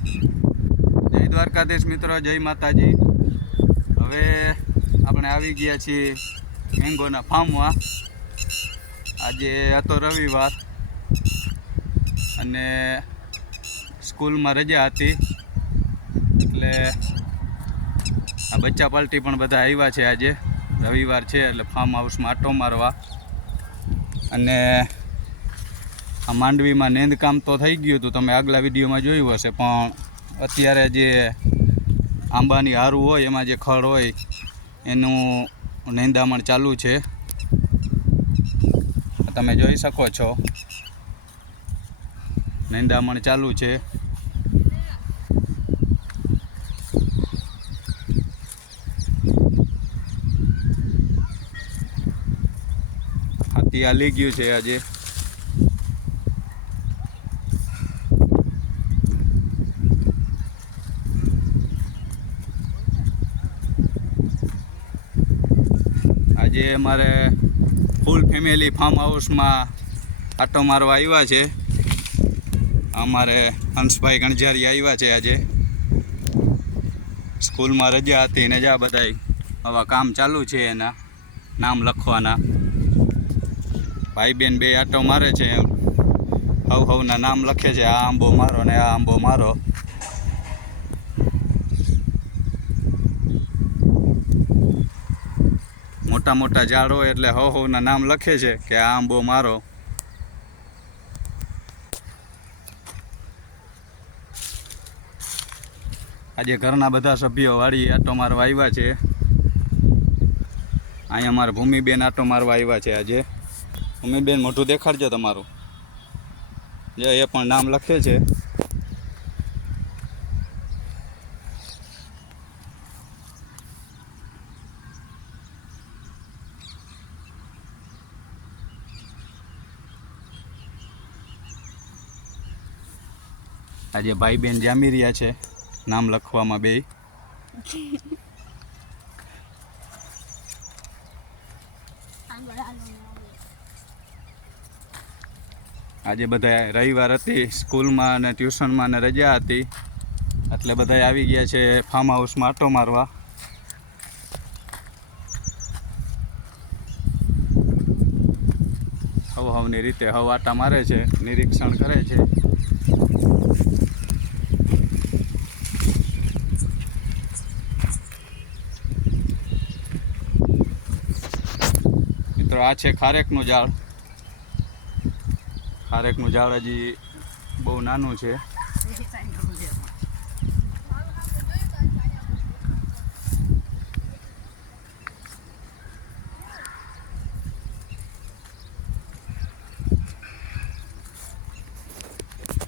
જય દ્વારકાધીશ મિત્રો, જય માતાજી। હવે આપણે આવી ગયા છીએ મેંગોના ફાર્મમાં। આજે હતો રવિવાર અને સ્કૂલમાં રજા હતી, એટલે આ બચ્ચા પાર્ટી પણ બધા આવ્યા છે। આજે રવિવાર છે એટલે ફાર્મ હાઉસમાં આટો મારવા। અને આ માંડવીમાં નેંદકામ તો થઈ ગયું હતું, તમે આગલા વિડીયોમાં જોયું હશે, પણ અત્યારે જે આંબાની હારું હોય એમાં જે ખડ હોય એનું નેંદામણ ચાલુ છે, તમે જોઈ શકો છો। નેંદામણ ચાલુ છે। હાથી હાલી ગયું છે આજે। આજે અમારે ફૂલ ફેમિલી ફાર્મ હાઉસમાં આટો મારવા આવ્યા છે। અમારે હંસભાઈ ગણજારી આવ્યા છે। આજે સ્કૂલમાં રજા હતી ને જા બધાય આવા કામ ચાલુ છે, એના નામ લખવાના। ભાઈ બેન બે આટો મારે છે, હવના નામ લખે છે, આ આંબો મારો ને આ આંબો મારો। મોટા મોટા ઝાડ હોય એટલે હવના નામ લખે છે કે આ આંબો મારો। આજે ઘરના બધા સભ્યો વાડી આટો મારવા આવ્યા છે। અહીંયા અમારા ભૂમિબેન આટો મારવા આવ્યા છે। આજે ભૂમિબેન મોઢું દેખાડજો તમારું, જે એ પણ નામ લખે છે। આજે ભાઈ બેન જામી રહ્યા છે નામ લખવામાં બે। આજે બધા રવિવાર હતી, સ્કૂલમાં અને ટ્યુશનમાં ને રજા હતી, એટલે બધા આવી ગયા છે ફાર્મ હાઉસમાં આટો મારવા। હવની રીતે હવ આટા મારે છે, નિરીક્ષણ કરે છે। મિત્રો આ છે ખારેકનું ઝાડ। ખારેકનું ઝાડ હજી બહુ નાનું છે।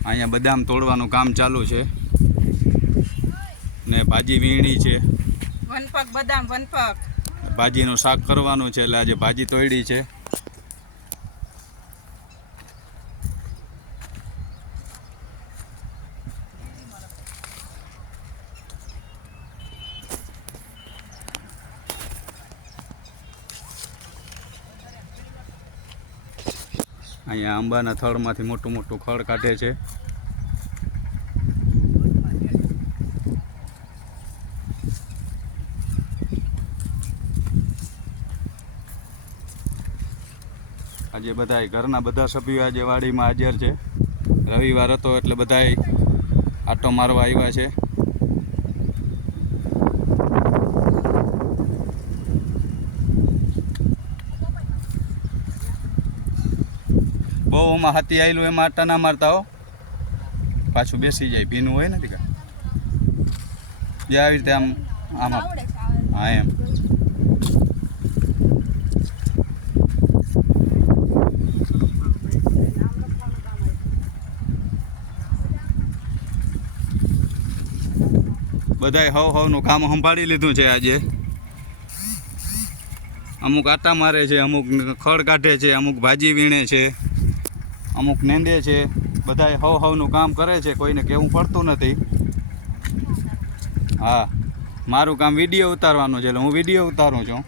અહીંયા બદામ તોડવાનું કામ ચાલુ છે ને ભાજી વીણી છે, વનપક બદામ વનપક ભાજીનું શાક કરવાનું છે, એટલે આજે ભાજી તોડી છે। અહીંયા આંબાના થડમાંથી મોટું મોટું ખડ કાઢે છે। આજે બધાય ઘરના બધા સભ્યો આજે વાડીમાં હાજર છે। રવિવાર હતો એટલે બધાય આટો મારવા આવ્યા છે। બહુ આમાં હાથી આવેલું એમાં આટા ના મારતા હો, પાછું બેસી જાય, ભીનું હોય નથી કા, જે આવી રીતે આમ આમાં, હા એમ। બધાય હવનું કામ સંભાળી લીધું છે। આજે અમુક આટા મારે છે, અમુક ખડ કાઢે છે, અમુક ભાજી વીણે છે, અમુક નેંદે છે। બધાય હવનું કામ કરે છે, કોઈને કહેવું પડતું નથી। હા, મારું કામ વિડીયો ઉતારવાનું છે, એટલે હું વિડીયો ઉતારું છું।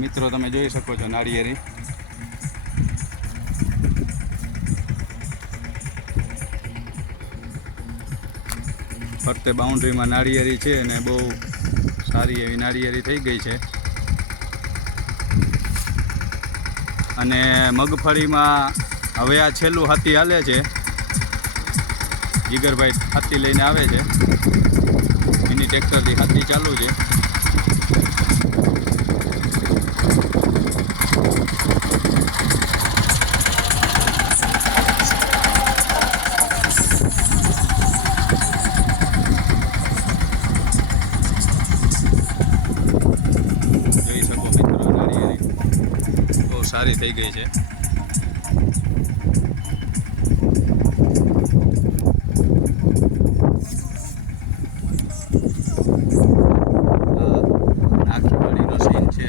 મિત્રો તમે જોઈ શકો છો નાળિયેરી. ફરતે બાઉન્ડ્રીમાં નાળિયેરી છે અને બહુ સારી એવી નાળિયેરી થઈ ગઈ છે. અને મગફળીમાં હવે આ છેલ્લું હાથી હાલે છે. જીગરભાઈ હાથી લઈને આવે છે, એની ટ્રેક્ટરથી હાથી ચાલુ છે. જોઈ શકો મિત્રો નાળિયેરી બહુ સારી થઈ ગઈ છે. નાખીવાડીનો સીન છે.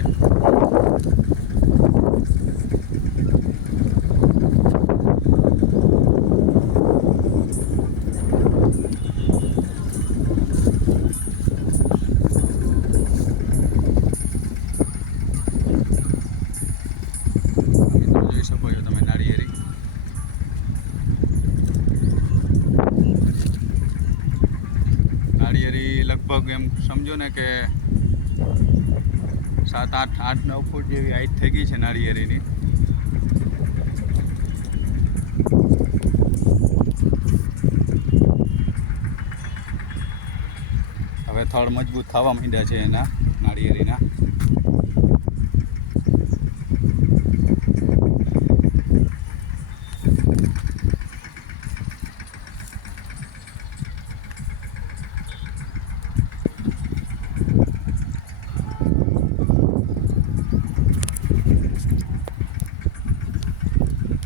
જોઈ શકો છો તમે નાળિયેરી. નાળિયેરી લગભગ એમ સમજો ને કે 7-8-9 ફૂટ જેવી હાઈટ થઈ ગઈ છે નાળિયેરીની. હવે થડ મજબૂત થવા માંડ્યા છે એના નાળિયેરીના.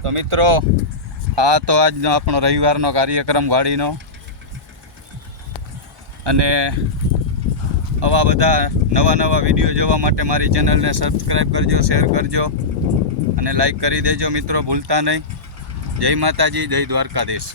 તો મિત્રો આ તો આજનો આપણો રવિવારનો કાર્યક્રમ વાડીનો. અને આવા બધા નવા વિડીયો જોવા માટે મારી ચેનલને સબસ્ક્રાઈબ કરજો, શેર કરજો અને લાઈક કરી દેજો મિત્રો, ભૂલતા નહીં. જય માતાજી, જય દ્વારકાધીશ.